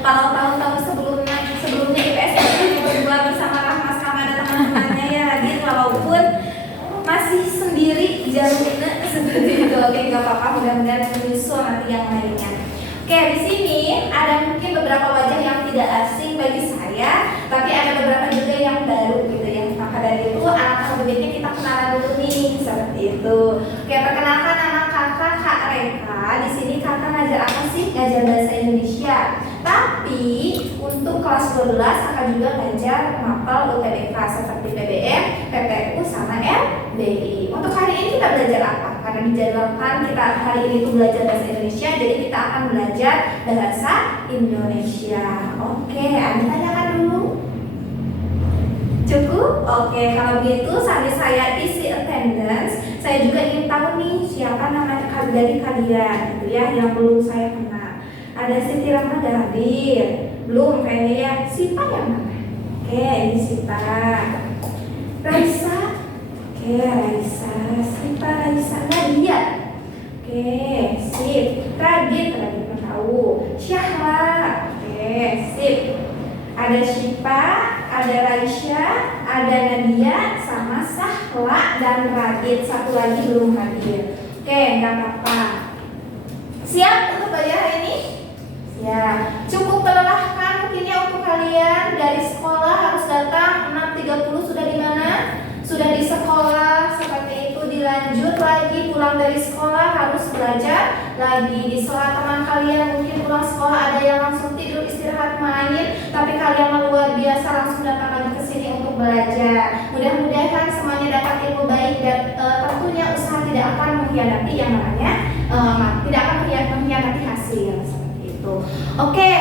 Kalau tahun-tahun sebelumnya IPS itu berdua bersama Rahma sama ada teman-temannya ya, gitu. Walaupun masih sendiri jalurnya seperti itu. Oke, nggak apa-apa, mudah-mudahan menyusul nanti yang lainnya. Oke, di sini ada mungkin beberapa wajah yang tidak asing bagi saya, tapi ada beberapa juga yang baru gitu ya. Maka dari itu alangkah baiknya kita kenalan dulu nih, seperti itu. Oke, perkenalkan nama kakak Kak Reka. Di sini kakak ngajar apa sih? Ngajar bahasa Indonesia. Tapi untuk kelas 12 akan juga ngajar mapel UTBK seperti PBM, PPU sama LBI. Untuk hari ini kita belajar apa? Karena dijadwalkan kita hari ini tuh belajar bahasa Indonesia, jadi kita akan belajar bahasa Indonesia. Oke, Anda tanyakan dulu. Cukup? Oke, kalau gitu sambil saya isi attendance, saya juga ingin tahu nih siapa namanya dari kalian gitu ya yang belum saya kenal. Ada Siti Rahma udah hadir, belum kayaknya ya. Sipa yang mana? Oke, ini Sipa. Raisa, oke Raisa, Sipa, Raisa, Nadia. Oke, sip. Radit tahu. Syahla, oke, sip. Ada Sipa, ada Raisya, ada Nadia, sama Sahla dan Radit. Satu lagi belum hadir. Oke, nggak apa-apa. Siap untuk belajar hari ini? Ya, cukup melelahkan mungkin ya untuk kalian. Dari sekolah harus datang 6.30 sudah di mana? Sudah di sekolah, seperti itu. Dilanjut lagi pulang dari sekolah harus belajar lagi. Di sela teman kalian mungkin pulang sekolah ada yang langsung tidur istirahat main, tapi kalian luar biasa langsung datang lagi ke sini untuk belajar. Mudah-mudahan semuanya dapat ilmu baik dan tentunya usaha tidak akan mengkhianati yang namanya tidak akan mengkhianati hasil seperti itu. Oke,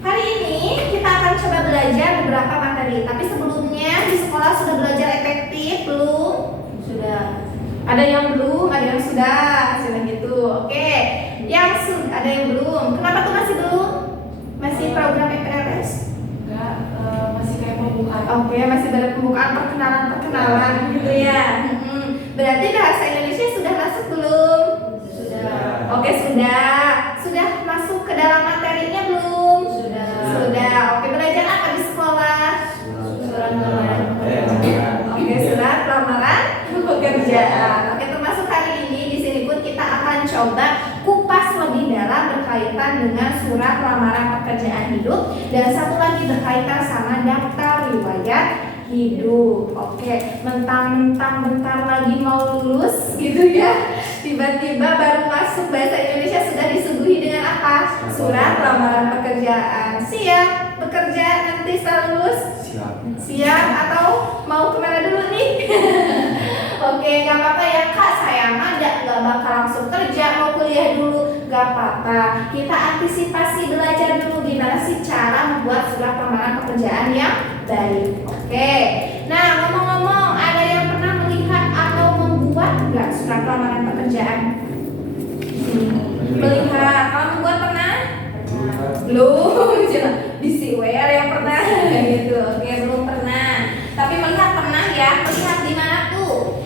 hari ini kita akan coba belajar beberapa materi. Tapi sebelumnya di sekolah sudah belajar efektif belum? Sudah. Ada yang belum, ada yang sudah gitu. Oke, yang ada yang belum. Kenapa tuh masih belum? Masih program EPLS? Enggak, masih kayak pembukaan. Oke, masih ada pembukaan perkenalan gitu ya. Berarti bahasa Indonesia sudah masuk belum? Sudah. Oke, sudah. Sudah masuk ke dalam materinya belum? Sudah. Oke, belajar apa di sekolah? Surat lamaran. Oke, surat lamaran pekerjaan. Oke, termasuk hari ini di sini pun kita akan coba kupas lebih dalam berkaitan dengan surat lamaran pekerjaan hidup dan satu lagi berkaitan sama daftar riwayat hidup. Oke, mentang-mentang bentar lagi mau lulus gitu ya, tiba-tiba baru masuk bahasa Indonesia sudah disuguhi dengan apa? Surat lamaran pekerjaan. Siap bekerja nanti setelah lulus? Siap atau mau kemana dulu nih? Oke, gak apa-apa ya Kak, saya mah gak bakal langsung kerja, mau kuliah dulu. Gak apa-apa, kita antisipasi belajar dulu gimana sih cara membuat surat lamaran pekerjaan yang baik. Oke, nah ngomong-ngomong, ada yang pernah melihat atau membuat gak surat lamaran pekerjaan? Melihat, kalau membuat pernah? Belum, di CWR yang pernah gitu. Oke, belum pernah. Tapi melihat pernah ya, melihat di mana tuh?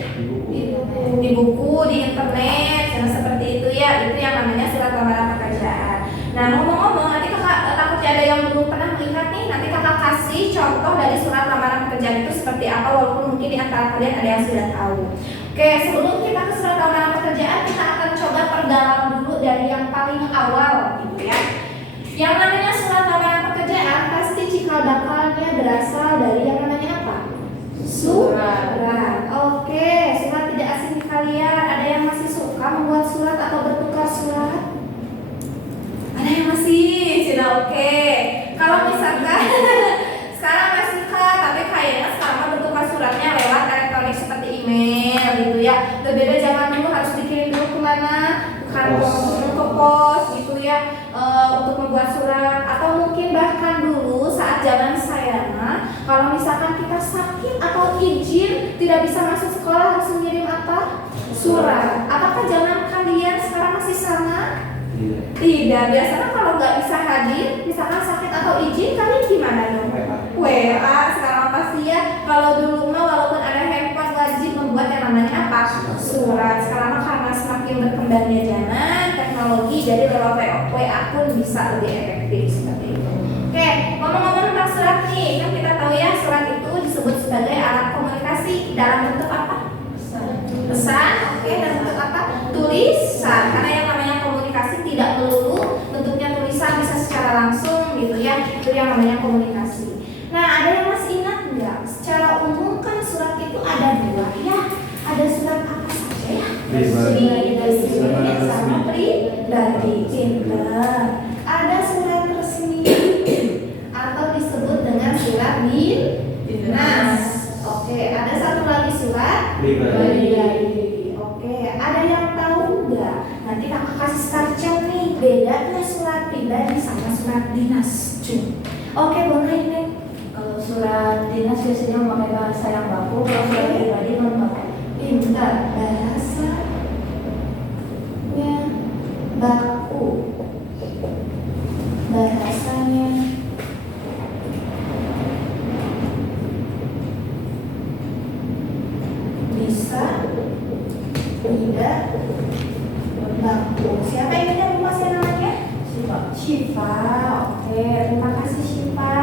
Di buku, di internet, yang seperti itu ya. Itu yang namanya surat lamaran pekerjaan. Nah, ngomong-ngomong, nanti kakak takutnya ada yang belum pernah melihat nih. Nanti kakak kasih contoh dari surat lamaran pekerjaan itu seperti apa, walaupun mungkin di antara kalian ada yang sudah tahu. Oke, sebelum kita ke surat lamaran pekerjaan, kita akan coba perdalam dulu dari yang paling awal gitu ya. Yang namanya surat lamaran pekerjaan pasti cikal bakalnya berasal dari yang namanya apa? Surat. Oke, surat tidak asing kalian. Ada yang masih suka membuat surat atau bertukar surat? Ada yang masih? Sudah oke. Kalau misalkan sekarang masih kah, tapi kayaknya sekarang bertukar suratnya lewat elektronik seperti email gitu ya. Berbeda zaman dulu harus dikirim dulu kemana? Ke pos gitu ya, untuk membuat surat. Atau mungkin bahkan dulu saat zaman saya kalau misalkan kita sakit atau izin tidak bisa masuk sekolah harus mengirim apa? Surat. Apakah zaman kalian sekarang masih sama? Tidak. Biasanya kalau nggak bisa hadir, misalkan sakit atau izin, kalian gimana dong? WA. Sekarang pasti ya. Kalau dulu mah walaupun ada handphone wajib membuat yang namanya apa? Surat. Sekarang karena semakin berkembangnya zaman, teknologi teknologi, jadi lewat WA pun bisa lebih efektif seperti itu. Oke, ngomong-ngomong tentang surat nih, kan kita tahu ya surat itu disebut sebagai alat komunikasi dalam bentuk apa? Pesan. Oke, dalam bentuk apa? Tulisan. Karena yang namanya komunikasi tidak melulu bentuknya tulisan, bisa secara langsung gitu ya. Itu yang namanya komunikasi. Nah, ada yang masih ingat nggak? Secara umum kan surat itu ada dua ya. Ada surat apa saja ya? Pribadi sama pribadi. Pintar. Ada surat resmi atau disebut dengan surat dinas. Oke, ada satu lagi surat pribadi. Oke, ada yang tahu nggak? Nanti kakak kasih starcam nih, bedanya surat pribadi sama surat dinas. Oke, boleh nih. Kalau surat dinas biasanya memakai bahasa yang baku, kalau surat pribadi non baku. Pintar, bahasanya baku. Bahasanya bisa tidak baku. Siapa yang punya rumusnya namanya? Syifa. Oke, terima kasih Syifa.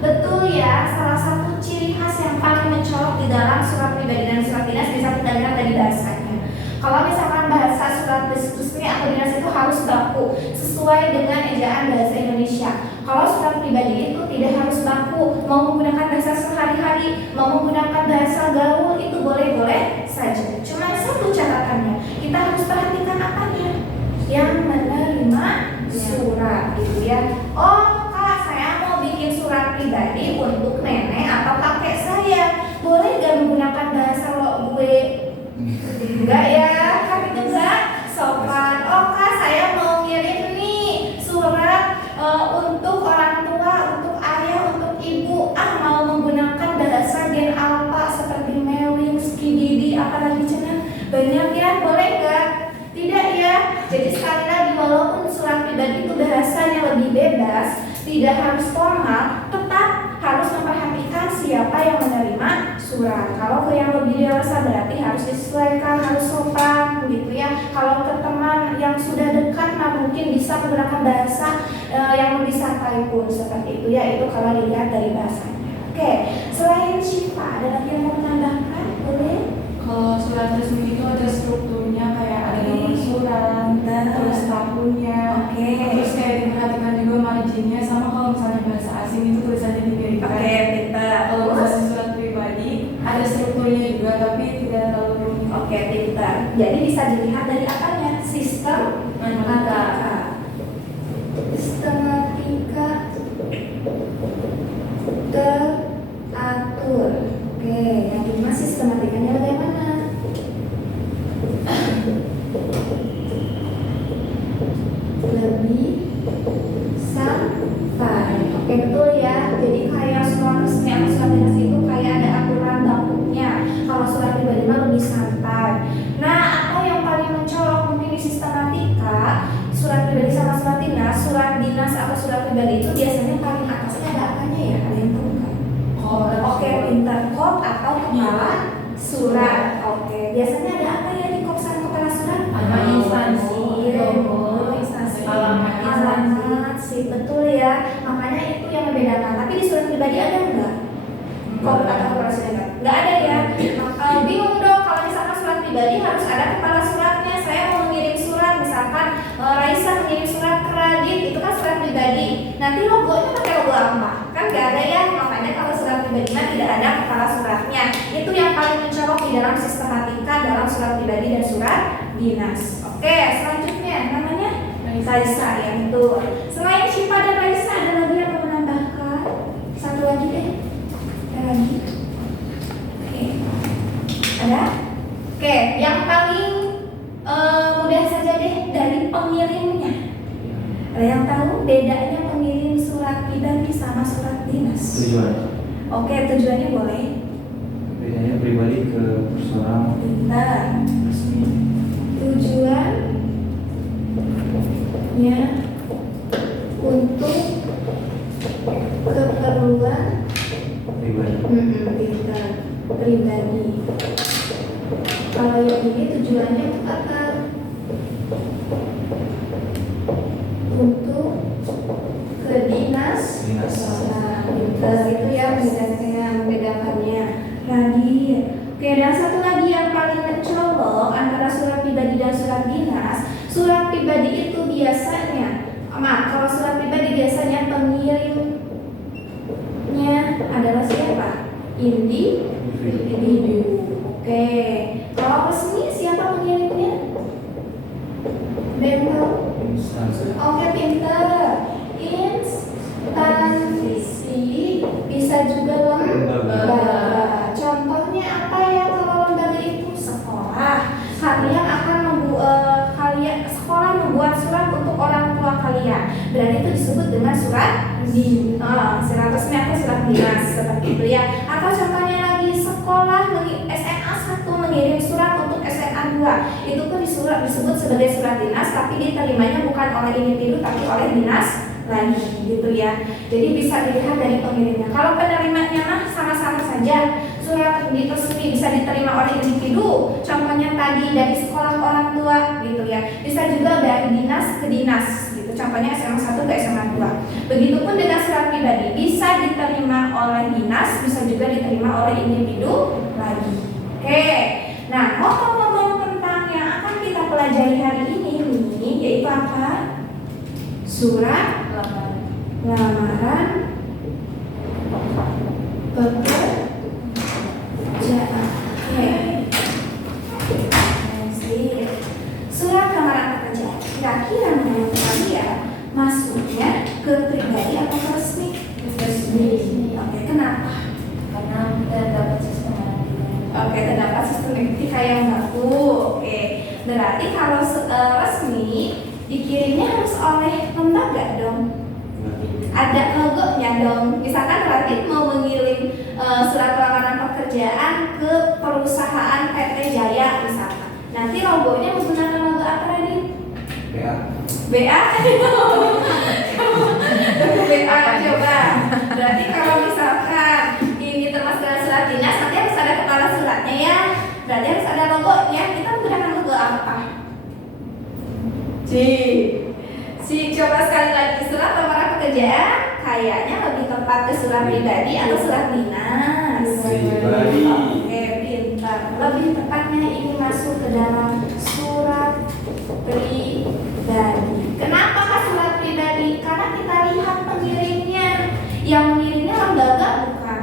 Betul ya, salah satu ciri khas yang paling mencolok di dalam surat pribadi dan surat dinas bisa kita lihat dari bahasanya. Kalau misalkan bahasa surat resmi atau dinas itu harus baku sesuai dengan ejaan bahasa Indonesia. Kalau surat pribadi itu tidak harus baku, mau menggunakan bahasa sehari-hari, mau menggunakan bahasa gaul itu boleh-boleh saja. Cuma satu catatannya, kita harus perhatikan apanya? Yang menerima surat gitu ya. Oh kak, saya mau bikin surat pribadi untuk nenek atau kakek saya, boleh gak menggunakan bahasa lo gue? Enggak ya, kan itu enggak sopan. Oh kak, saya mau ngirim nih surat untuk orang tua, untuk ayah, untuk ibu. Mau menggunakan bahasa gen alpha seperti mailing, skibidi, apalagi cina banyak ya, boleh nggak? Tidak ya. Jadi sekali lagi, walaupun surat pribadi itu bahasanya lebih bebas, tidak harus formal, tetap harus memperhatikan siapa yang menerima surat. Kalau ke yang lebih dewasa berarti harus disesuaikan, harus sopan gitu ya. Kalau ke teman yang sudah dekat, nah mungkin bisa menggunakan bahasa yang lebih santai pun seperti itu ya. Itu kalau dilihat dari bahasanya. Oke, selain Syifa ada lagi yang mau menambahkan? Boleh? Kalau surat resmi itu ada strukturnya, kayak ada nomor surat, terus tahunnya, terus kayak diperhatikan juga marginnya, sama kalau misalnya bahasa asing itu tulisannya dimiripkan. Oke, pintar. Kalau misalnya surat pribadi ada strukturnya juga, tapi tidak terlalu rumit. Oke, pintar. Jadi bisa dilihat dari apanya? Sistematika. Sistematika teratur. Oke, yang kedua sistematikanya bagaimana? Lebih sampai. Oke, betul ya. Jadi kayak surat resmi atau surat dinas itu kayak ada aturan bakunya. Kalau surat pribadi mah lebih santai. Nah, atau yang paling mencolok mungkin di sistematika, surat pribadi sama surat dinas atau surat pribadi itu biasanya paling atasnya ada apanya ya? Ada yang tahu nggak? Oke, pintar. Kop atau kepala surat. Oke, biasanya ada apa ya di kop sama kepala surat? Ada instansi, instansi, alamat, sih, betul ya. Makanya itu yang membedakan. Tapi di surat pribadi ada nggak? Kop atau kepala surat? Nggak ada ya. Bingung dong kalau misalkan surat pribadi harus ada kepala suratnya. Saya mau mengirim surat, misalkan Raisa mengirim surat ke Radit, itu kan surat pribadi. Nanti logonya pakai logo apa? Kan nggak ada ya. Makanya kalau surat pribadi tidak ada kepala suratnya. Itu yang paling mencolok di dalam sistematika dalam surat pribadi dan surat dinas. Oke, selanjutnya namanya Raisa ya, betul. Selain Syifa dan Raisa ada lagi yang mau menambahkan? Satu lagi deh. Ada lagi? Oke. Ada? Oke, yang paling mudah saja deh dari pengirimnya. Ada yang tahu bedanya pengirim surat pribadi sama surat dinas? Tujuan. Oke, tujuannya boleh. Bedanya pribadi ke personal. Bentar. Resmi. Tujuannya untuk keperluan Pribadi. pintar pribadi. Kalau yang ini tujuannya untuk apa? paling mencolok antara surat pribadi dan surat dinas, surat pribadi itu biasanya, kalau surat pribadi biasanya pengirimnya adalah siapa? Individu. Oke. Kalau resmi siapa pengirimnya? Bento. Instansi. Oke, pinter. Instansi bisa juga lembaga. Contohnya apa ya kalau lembaga itu? Sekolah. Kalian akan sekolah membuat surat untuk orang tua kalian. Berarti itu disebut dengan surat surat resmi atau surat dinas seperti itu ya. Atau contohnya lagi sekolah SMA 1 mengirim surat untuk SMA 2. Itu pun disebut sebagai surat dinas, tapi diterimanya bukan oleh individu tapi oleh dinas lagi gitu ya. Jadi bisa dilihat dari pengirimnya. Kalau penerimanya mah sama-sama saja. Surat resmi bisa diterima oleh individu, contohnya tadi dari sekolah orang tua gitu ya. Bisa juga dari dinas ke dinas gitu. Contohnya SMA 1 ke SMA 2. Begitupun dengan surat pribadi, bisa diterima oleh dinas, bisa juga diterima oleh individu lagi. Oke. Nah, ngomong-ngomong tentang yang akan kita pelajari hari ini nih, yaitu apa? Surat lamaran pekerjaan. Surat lamaran pekerjaan. Kira-kira menurut kalian masuknya ke pribadi atau ke resmi? Resmi. Oke, kenapa? Karena terdapat sistem Oke, terdapat sistematika yang baku. Oke, berarti kalau resmi dikirimnya harus oleh lembaga dong. Ada logonya dong. Misalkan Radit mau mengirim surat lamaran pekerjaan ke perusahaan PT Jaya misalkan. Nanti logonya menggunakan logo apa Radit? BA. BA? BA coba. Berarti kalau misalkan ini termasuk dalam surat dinas, nanti harus ada kepala suratnya ya. Berarti harus ada logonya. Kita menggunakan logo apa? Coba sekali lagi, surat lamaran pekerjaan kayaknya lebih tepat ke surat pribadi atau surat dinas? Pribadi. Oke, pintar. Lebih tepatnya ini masuk ke dalam surat pribadi. Kenapa kah surat pribadi? Karena kita lihat pengirimnya. Yang mengirimnya lembaga bukan?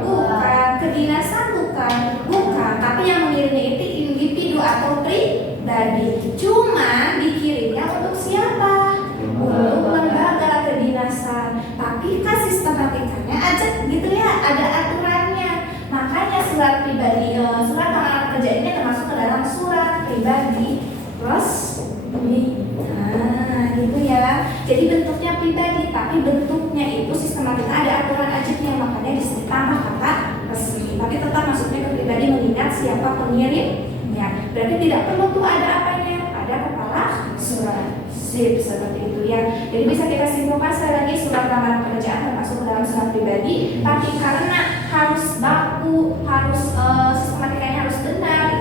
Bukan. Kedinasan bukan? Bukan. Tapi yang mengirimnya itu individu atau pribadi. Cuma dikirimnya untuk siapa? Untuk lembaga kedinasan. Tapi kan sistematikanya aja gitu ya, ada aturannya. Makanya surat pribadi, surat lamaran kerja ini termasuk ke dalam surat pribadi resmi. Nah, gitu ya. Jadi bentuknya pribadi, tapi bentuknya itu sistematika ada aturan ajaknya, makanya ditambah kata resmi. Tapi tetap masuknya ke pribadi mengingat siapa pengirimnya. Berarti tidak perlu tuh ada apanya, ada kepala surat. Seperti itu ya. Jadi bisa kita simpulkan sekali lagi, surat lamaran pekerjaan termasuk ke dalam surat pribadi, tapi karena harus baku, harus sistematikanya harus benar.